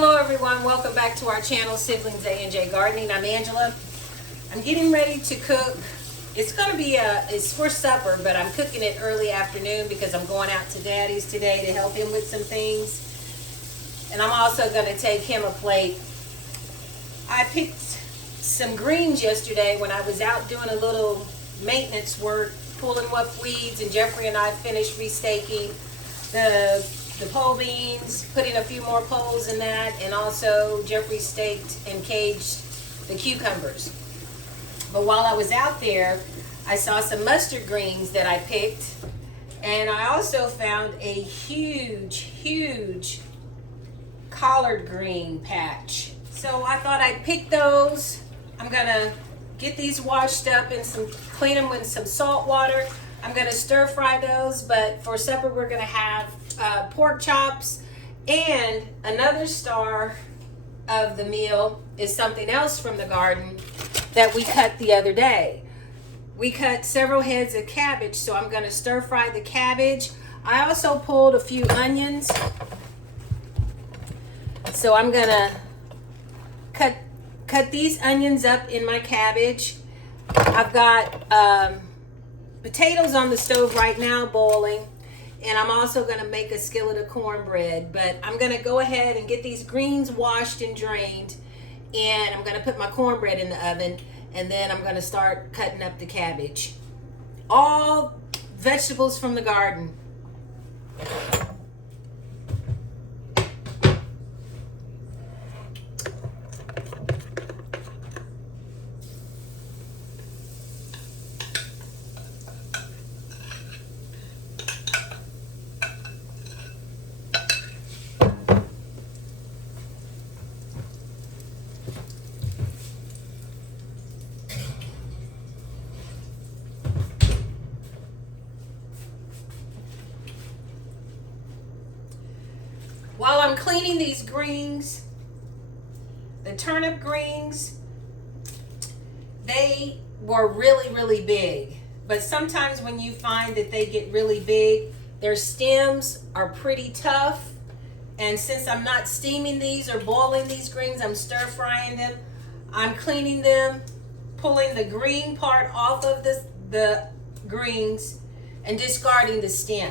Hello everyone, welcome back to our channel, Siblings A&J Gardening. I'm Angela. I'm getting ready to cook. It's going to be it's for supper, but I'm cooking it early afternoon because I'm going out to Daddy's today to help him with some things. And I'm also going to take him a plate. I picked some greens yesterday when I was out doing a little maintenance work, pulling up weeds, and Jeffrey and I finished restaking the pole beans, putting a few more poles in that, and also Jeffrey staked and caged the cucumbers. But while I was out there, I saw some mustard greens that I picked, and I also found a huge collard green patch. So I thought I'd pick those. I'm gonna get these washed up and clean them with some salt water. I'm gonna stir fry those, but for supper we're gonna have pork chops, and another star of the meal is something else from the garden that we cut the other day. We cut several heads of cabbage, so I'm gonna stir fry the cabbage. I also pulled a few onions, so I'm gonna cut these onions up in my cabbage. I've got potatoes on the stove right now boiling, and I'm also going to make a skillet of cornbread. But I'm going to go ahead and get these greens washed and drained, and I'm going to put my cornbread in the oven, and then I'm going to start cutting up the cabbage. All vegetables from the garden. While I'm cleaning these greens, the turnip greens, they were really big. But sometimes when you find that they get really big, their stems are pretty tough. And since I'm not steaming these or boiling these greens, I'm stir frying them. I'm cleaning them, pulling the green part off of the greens and discarding the stem.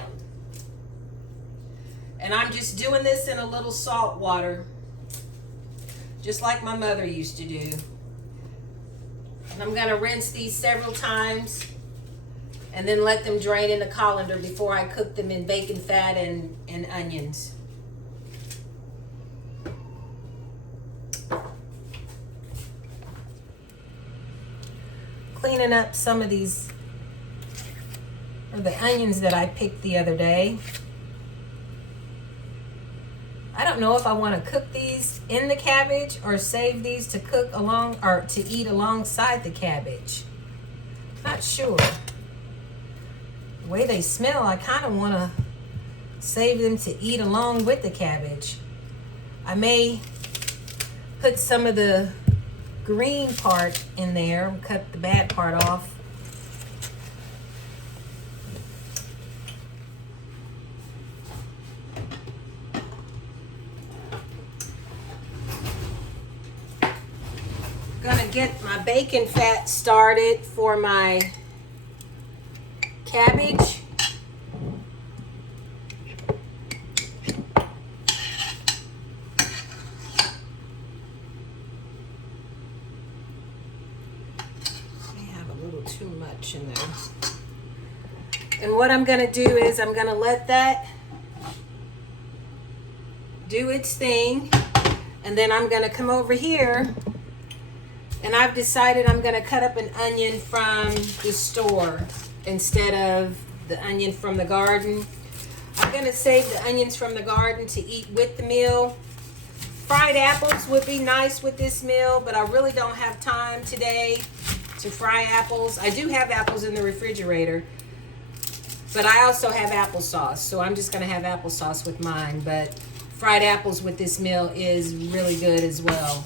And I'm just doing this in a little salt water, just like my mother used to do. And I'm going to rinse these several times and then let them drain in the colander before I cook them in bacon fat and onions. Cleaning up some of these, or the onions that I picked the other day. I don't know if I want to cook these in the cabbage or save these to cook along or to eat alongside the cabbage. Not sure. The way they smell, I kind of want to save them to eat along with the cabbage. I may put some of the green part in there, cut the bad part off. Gonna get my bacon fat started for my cabbage. I have a little too much in there. And what I'm gonna do is I'm gonna let that do its thing, and then I'm gonna come over here. And I've decided I'm going to cut up an onion from the store instead of the onion from the garden. I'm going to save the onions from the garden to eat with the meal. Fried apples would be nice with this meal, but I really don't have time today to fry apples. I do have apples in the refrigerator, but I also have applesauce, so I'm just going to have applesauce with mine. But fried apples with this meal is really good as well.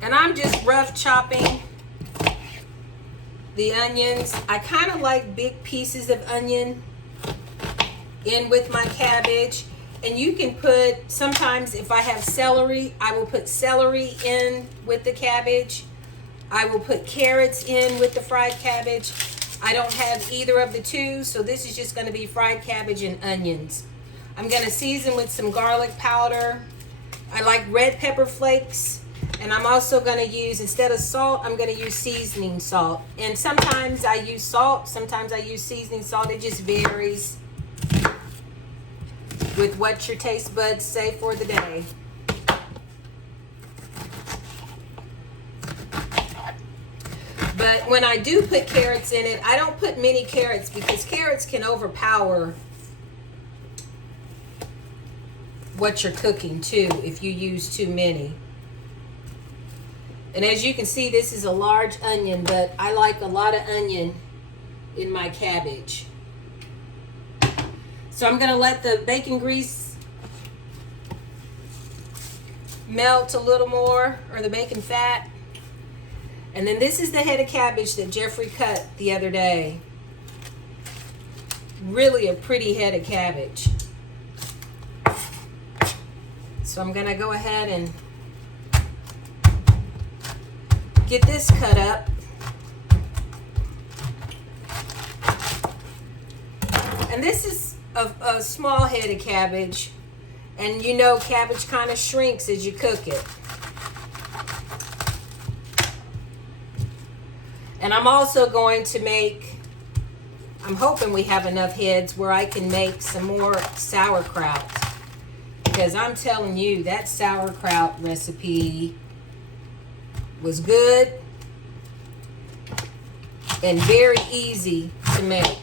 And I'm just rough chopping the onions. I kind of like big pieces of onion in with my cabbage. And you can put, sometimes if I have celery, I will put celery in with the cabbage. I will put carrots in with the fried cabbage. I don't have either of the two, so this is just going to be fried cabbage and onions. I'm going to season with some garlic powder. I like red pepper flakes. And I'm also going to use, instead of salt, I'm going to use seasoning salt. And sometimes I use salt, sometimes I use seasoning salt. It just varies with what your taste buds say for the day. But when I do put carrots in it, I don't put many carrots because carrots can overpower what you're cooking too if you use too many. And as you can see, this is a large onion, but I like a lot of onion in my cabbage. So I'm going to let the bacon grease melt a little more, or the bacon fat. And then this is the head of cabbage that Jeffrey cut the other day. Really a pretty head of cabbage. So I'm going to go ahead and get this cut up. And this is a small head of cabbage, and you know cabbage kind of shrinks as you cook it. And I'm also going to make, I'm hoping we have enough heads where I can make some more sauerkraut, because I'm telling you that sauerkraut recipe was good and very easy to make.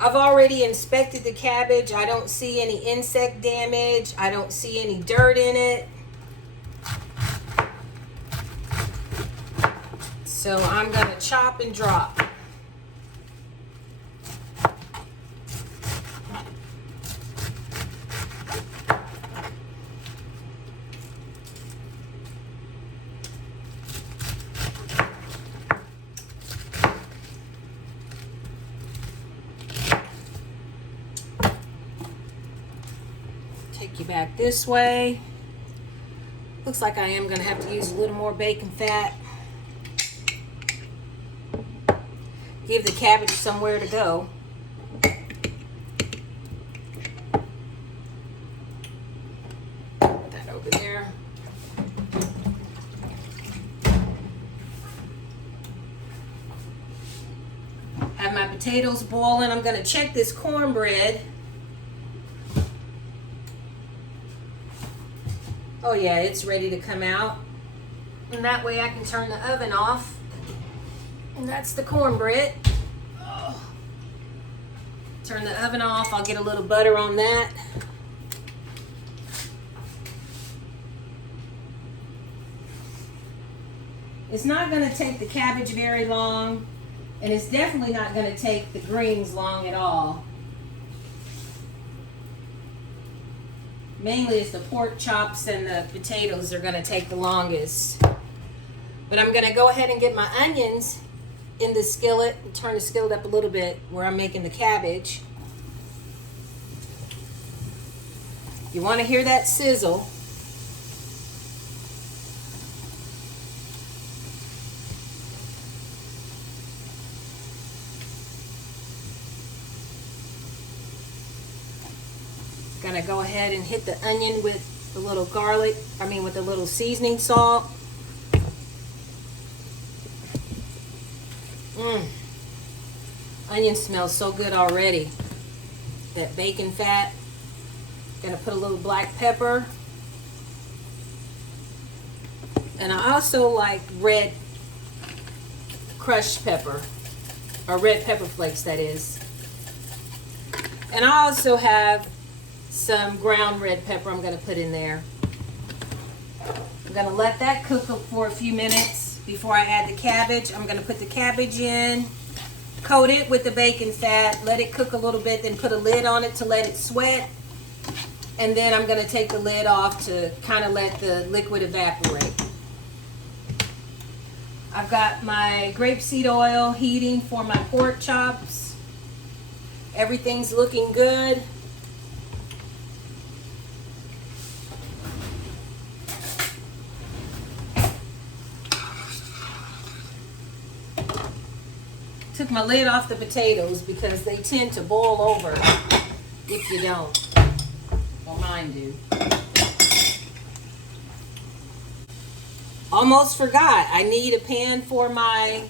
I've already inspected the cabbage. I don't see any insect damage. I don't see any dirt in it. So I'm going to chop and drop. Take you back this way. Looks like I am going to have to use a little more bacon fat. Give the cabbage somewhere to go. Put that over there. Have my potatoes boiling. I'm going to check this cornbread. Oh yeah, it's ready to come out. And that way I can turn the oven off. And that's the cornbread. Oh. Turn the oven off. I'll get a little butter on that. It's not going to take the cabbage very long, and it's definitely not going to take the greens long at all. Mainly it's the pork chops and the potatoes are going to take the longest. But I'm going to go ahead and get my onions in the skillet and turn the skillet up a little bit where I'm making the cabbage. You want to hear that sizzle. Gonna go ahead and hit the onion with the little garlic, with the little seasoning salt. Onion smells so good already. That bacon fat. Gonna put a little black pepper. And I also like red crushed pepper, or red pepper flakes, that is. And I also have some ground red pepper I'm going to put in there. I'm going to let that cook for a few minutes before I add the cabbage. I'm going to put the cabbage in. Coat it with the bacon fat, let it cook a little bit, then put a lid on it to let it sweat. And then I'm going to take the lid off to kind of let the liquid evaporate. I've got my grapeseed oil heating for my pork chops. Everything's looking good. Took my lid off the potatoes because they tend to boil over if you don't. Well, mine do. Almost forgot. I need a pan for my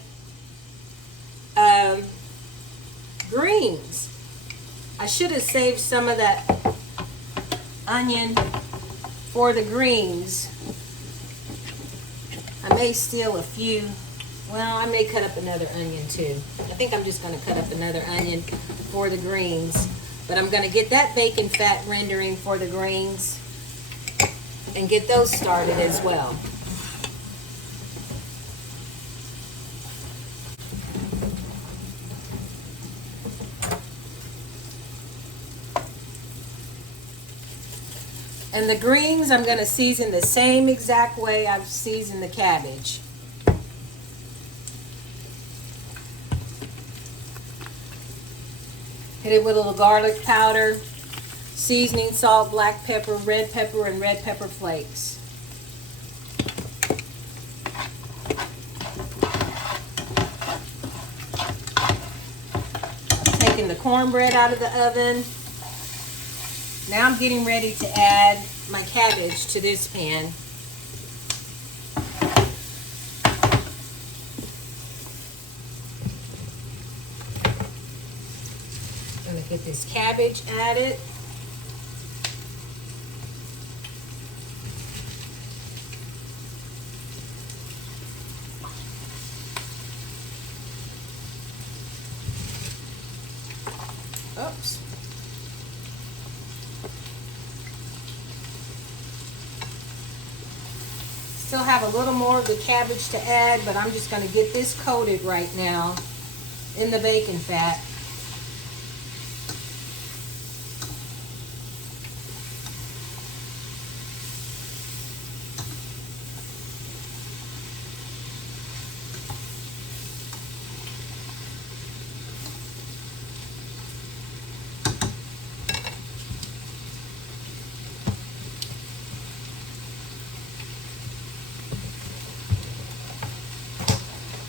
greens. I should have saved some of that onion for the greens. I may steal a few. Well, I may cut up another onion too. I think I'm just going to cut up another onion for the greens. But I'm going to get that bacon fat rendering for the greens and get those started as well. And the greens I'm going to season the same exact way I've seasoned the cabbage. Hit it with a little garlic powder, seasoning salt, black pepper, and red pepper flakes. Taking the cornbread out of the oven. Now I'm getting ready to add my cabbage to this pan. I'm going to get this cabbage added. Oops. Still have a little more of the cabbage to add, but I'm just going to get this coated right now in the bacon fat.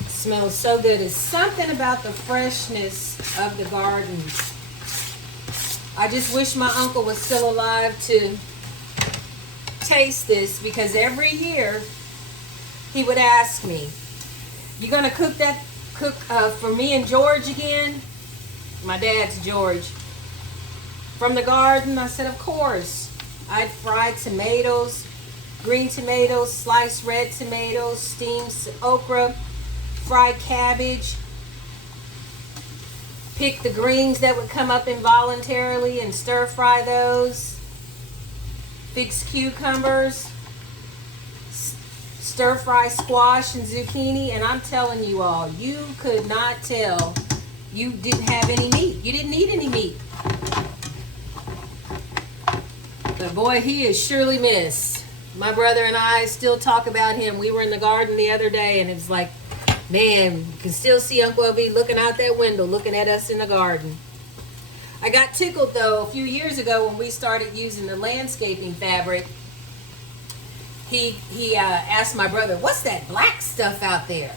Smells so good. It's something about the freshness of the gardens. I just wish my uncle was still alive to taste this, because every year he would ask me, "You gonna cook for me and George again?" My dad's George. "From the garden?" I said, "Of course." I'd fry tomatoes, green tomatoes, sliced red tomatoes, steamed okra, fried cabbage, pick the greens that would come up involuntarily and stir fry those, fix cucumbers, stir fry squash and zucchini, and I'm telling you all, you could not tell you didn't have any meat. You didn't eat any meat. But boy, he is surely missed. My brother and I still talk about him. We were in the garden the other day, and it was like, man, you can still see Uncle LV looking out that window, looking at us in the garden. I got tickled, though, a few years ago when we started using the landscaping fabric. He asked my brother, "What's that black stuff out there?"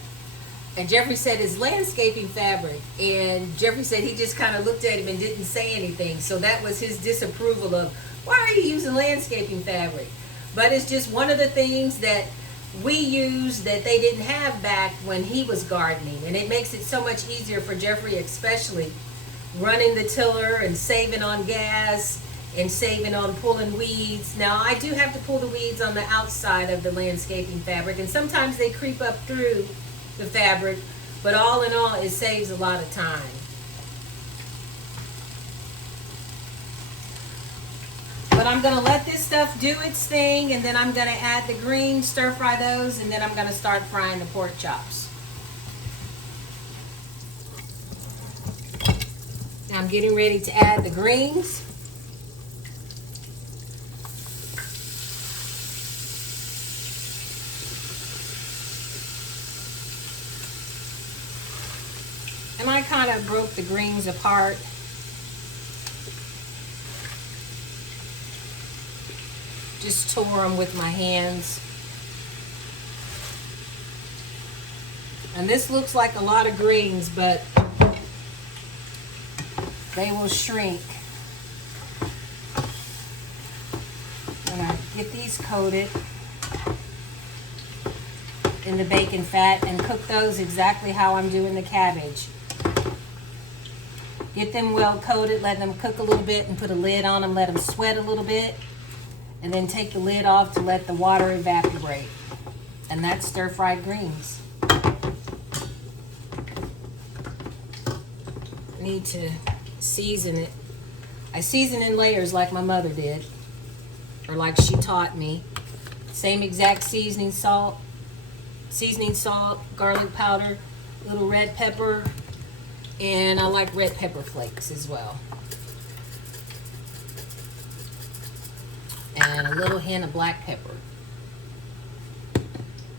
And Jeffrey said, "It's landscaping fabric." And Jeffrey said he just kind of looked at him and didn't say anything. So that was his disapproval of, "Why are you using landscaping fabric?" But it's just one of the things that we use that they didn't have back when he was gardening, and it makes it so much easier for Jeffrey, especially running the tiller and saving on gas and saving on pulling weeds. Now I do have to pull the weeds on the outside of the landscaping fabric, and sometimes they creep up through the fabric, but all in all it saves a lot of time. But I'm going to let this stuff do its thing, and then I'm going to add the greens, stir fry those, and then I'm going to start frying the pork chops. I'm getting ready to add the greens. And I kind of broke the greens apart. Just tore them with my hands. And this looks like a lot of greens, but they will shrink. When I get these coated in the bacon fat and cook those exactly how I'm doing the cabbage. Get them well coated, let them cook a little bit and put a lid on them, let them sweat a little bit, and then take the lid off to let the water evaporate. And that's stir-fried greens. Need to season it. I season in layers like my mother did, or like she taught me. Same exact seasoning salt, garlic powder, little red pepper, and I like red pepper flakes as well. And a little hint of black pepper.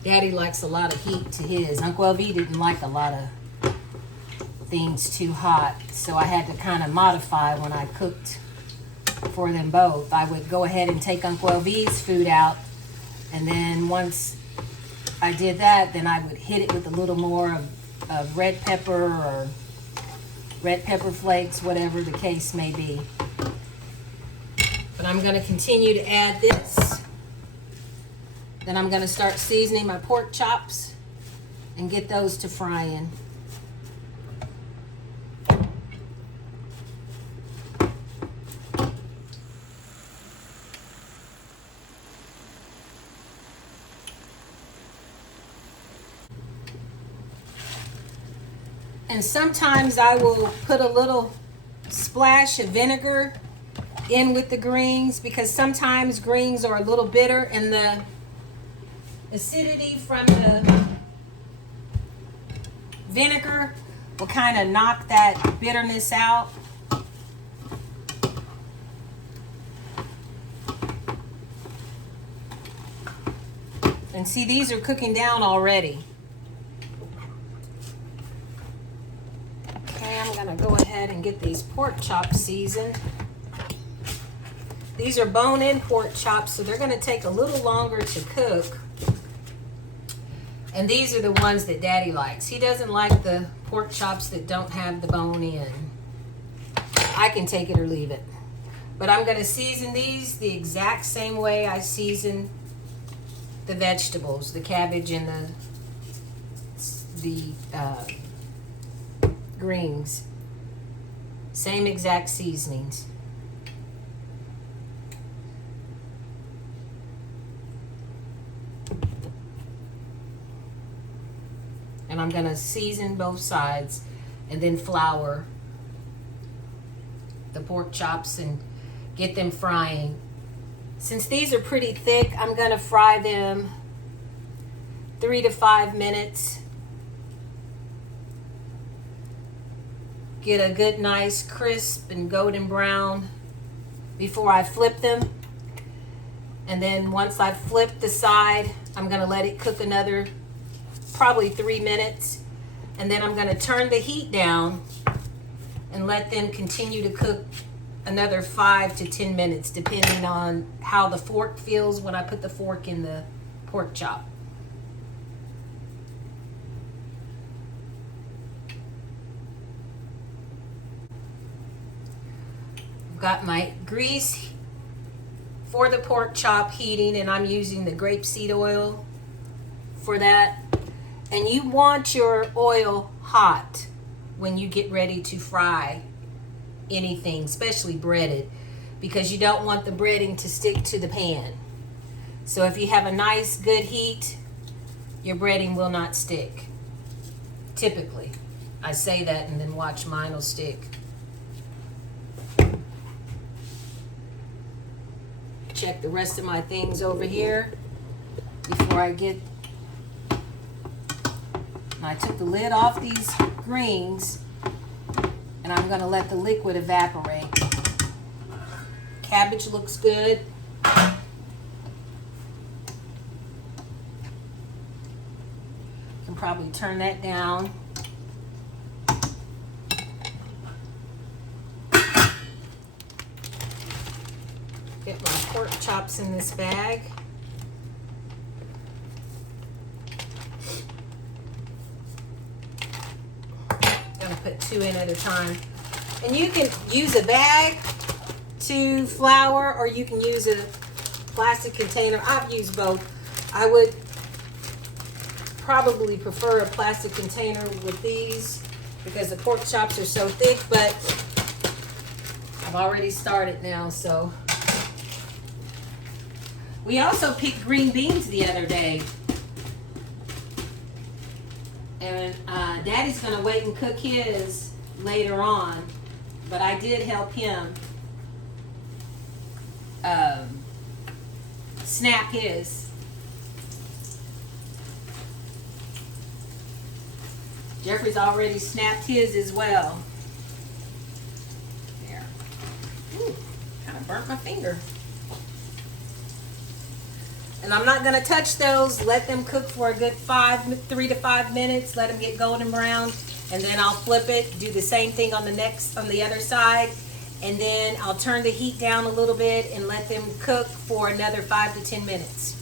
Daddy likes a lot of heat to his. Uncle LV didn't like a lot of things too hot, so I had to kind of modify when I cooked for them both. I would go ahead and take Uncle LV's food out, and then once I did that, then I would hit it with a little more of red pepper or red pepper flakes, whatever the case may be. But I'm going to continue to add this. Then I'm going to start seasoning my pork chops and get those to frying. And sometimes I will put a little splash of vinegar in with the greens, because sometimes greens are a little bitter and the acidity from the vinegar will kind of knock that bitterness out. And see, these are cooking down already. Okay, I'm gonna go ahead and get these pork chops seasoned. These are bone-in pork chops, so they're gonna take a little longer to cook. And these are the ones that Daddy likes. He doesn't like the pork chops that don't have the bone in. I can take it or leave it. But I'm gonna season these the exact same way I season the vegetables, the cabbage and the greens. Same exact seasonings. And I'm going to season both sides and then flour the pork chops and get them frying. Since these are pretty thick, I'm going to fry them 3 to 5 minutes. Get a good nice crisp and golden brown before I flip them. And then once I've flipped the side, I'm going to let it cook another probably 3 minutes, and then I'm going to turn the heat down and let them continue to cook another 5 to 10 minutes, depending on how the fork feels when I put the fork in the pork chop. I've got my grease for the pork chop heating, and I'm using the grapeseed oil for that. And you want your oil hot when you get ready to fry anything, especially breaded, because you don't want the breading to stick to the pan. So if you have a nice good heat, your breading will not stick. Typically. I say that and then watch mine will stick. Check the rest of my things over here before I get... I took the lid off these greens, and I'm going to let the liquid evaporate. Cabbage looks good. Can probably turn that down. Get my pork chops in this bag. Gonna put 2 in at a time. And you can use a bag to flour, or you can use a plastic container. I've used both. I would probably prefer a plastic container with these because the pork chops are so thick, but I've already started now. So we also picked green beans the other day, and Daddy's gonna wait and cook his later on, but I did help him snap his. Jeffrey's already snapped his as well. There. Ooh, kind of burnt my finger. And I'm not going to touch those. Let them cook for a good 3 to 5 minutes. Let them get golden brown, and then I'll flip it. Do the same thing on the other side, and then I'll turn the heat down a little bit and let them cook for another 5 to 10 minutes.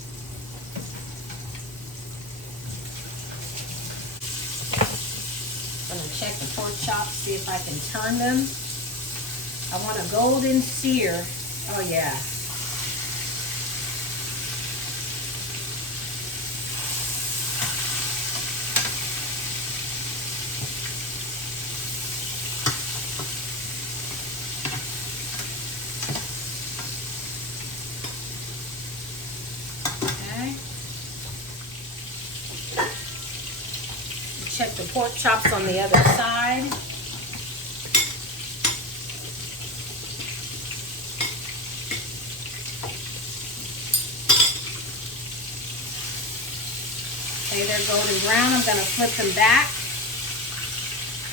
I'm going to check the pork chops, see if I can turn them. I want a golden sear. Oh yeah. Check the pork chops on the other side. Okay, they're golden brown. I'm going to flip them back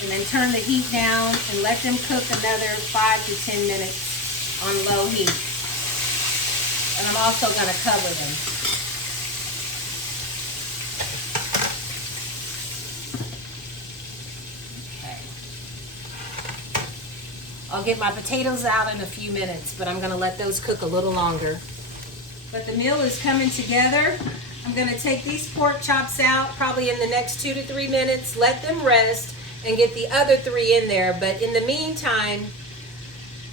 and then turn the heat down and let them cook another 5 to 10 minutes on low heat. And I'm also going to cover them. I'll get my potatoes out in a few minutes, but I'm going to let those cook a little longer. But the meal is coming together. I'm going to take these pork chops out probably in the next 2 to 3 minutes, let them rest, and get the other 3 in there. But in the meantime,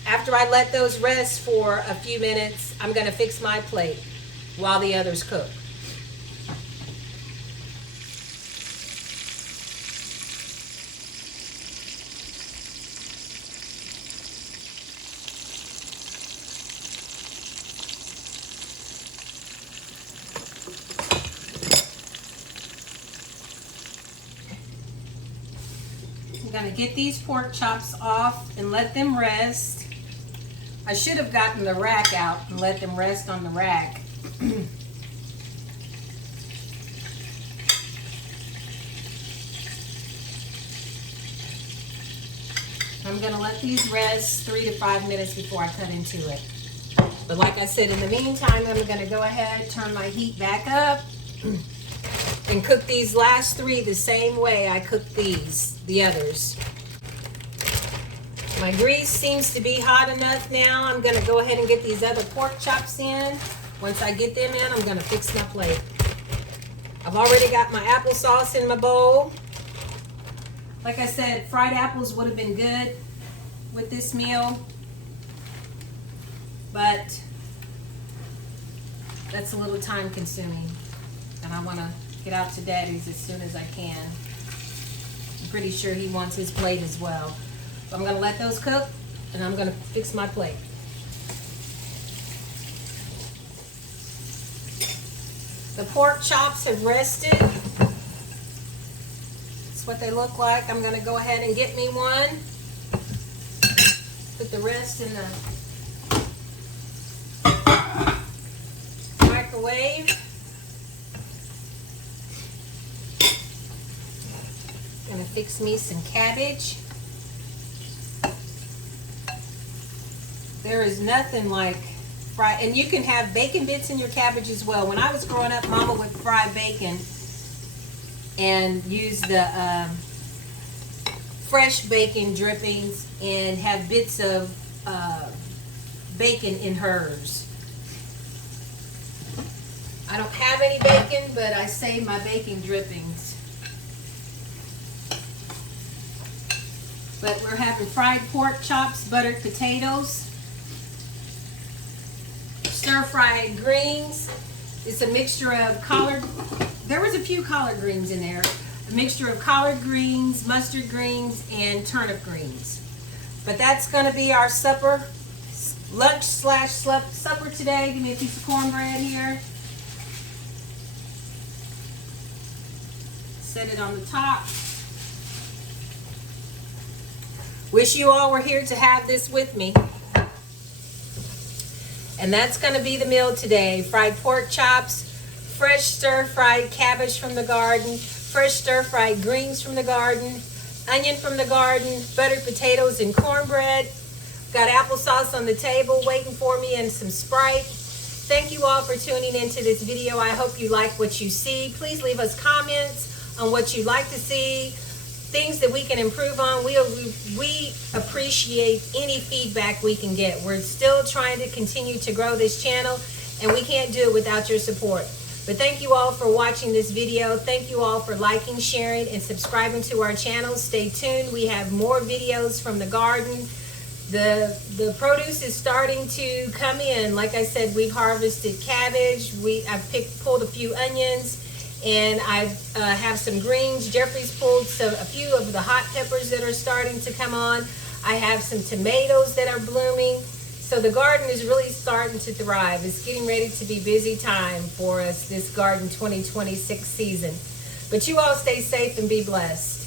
after I let those rest for a few minutes, I'm going to fix my plate while the others cook. I'm going to get these pork chops off and let them rest. I should have gotten the rack out and let them rest on the rack. I'm going to let these rest 3 to 5 minutes before I cut into it. But like I said, in the meantime, I'm going to go ahead, turn my heat back up, and cook these last 3 the same way I cooked the others. My grease seems to be hot enough now. I'm going to go ahead and get these other pork chops in. Once I get them in, I'm going to fix my plate. I've already got my applesauce in my bowl. Like I said, fried apples would have been good with this meal, but that's a little time consuming, and I want to get out to Daddy's as soon as I can. I'm pretty sure he wants his plate as well. So I'm going to let those cook, and I'm going to fix my plate. The pork chops have rested. That's what they look like. I'm going to go ahead and get me one. Put the rest in the microwave. Gonna fix me some cabbage. There is nothing like fried, and you can have bacon bits in your cabbage as well. When I was growing up, Mama would fry bacon and use the fresh bacon drippings and have bits of bacon in hers. I don't have any bacon, but I save my bacon drippings. But we're having fried pork chops, buttered potatoes, stir-fried greens. It's a mixture of collard, there was a few collard greens in there. A mixture of collard greens, mustard greens, and turnip greens. But that's gonna be our supper, lunch slash supper today. Give me a piece of cornbread here. Set it on the top. Wish you all were here to have this with me. And that's going to be the meal today. Fried pork chops, fresh stir-fried cabbage from the garden, fresh stir-fried greens from the garden, onion from the garden, buttered potatoes and cornbread. Got applesauce on the table waiting for me and some Sprite. Thank you all for tuning into this video. I hope you like what you see. Please leave us comments on what you'd like to see, things that we can improve on. We appreciate any feedback we can get. We're still trying to continue to grow this channel, and we can't do it without your support. But thank you all for watching this video. Thank you all for liking, sharing, and subscribing to our channel. Stay tuned. We have more videos from the garden. The produce is starting to come in. Like I said, we've harvested cabbage. I've pulled a few onions. And I have some greens. Jeffrey's pulled a few of the hot peppers that are starting to come on. I have some tomatoes that are blooming. So the garden is really starting to thrive. It's getting ready to be busy time for us this garden 2026 season. But you all stay safe and be blessed.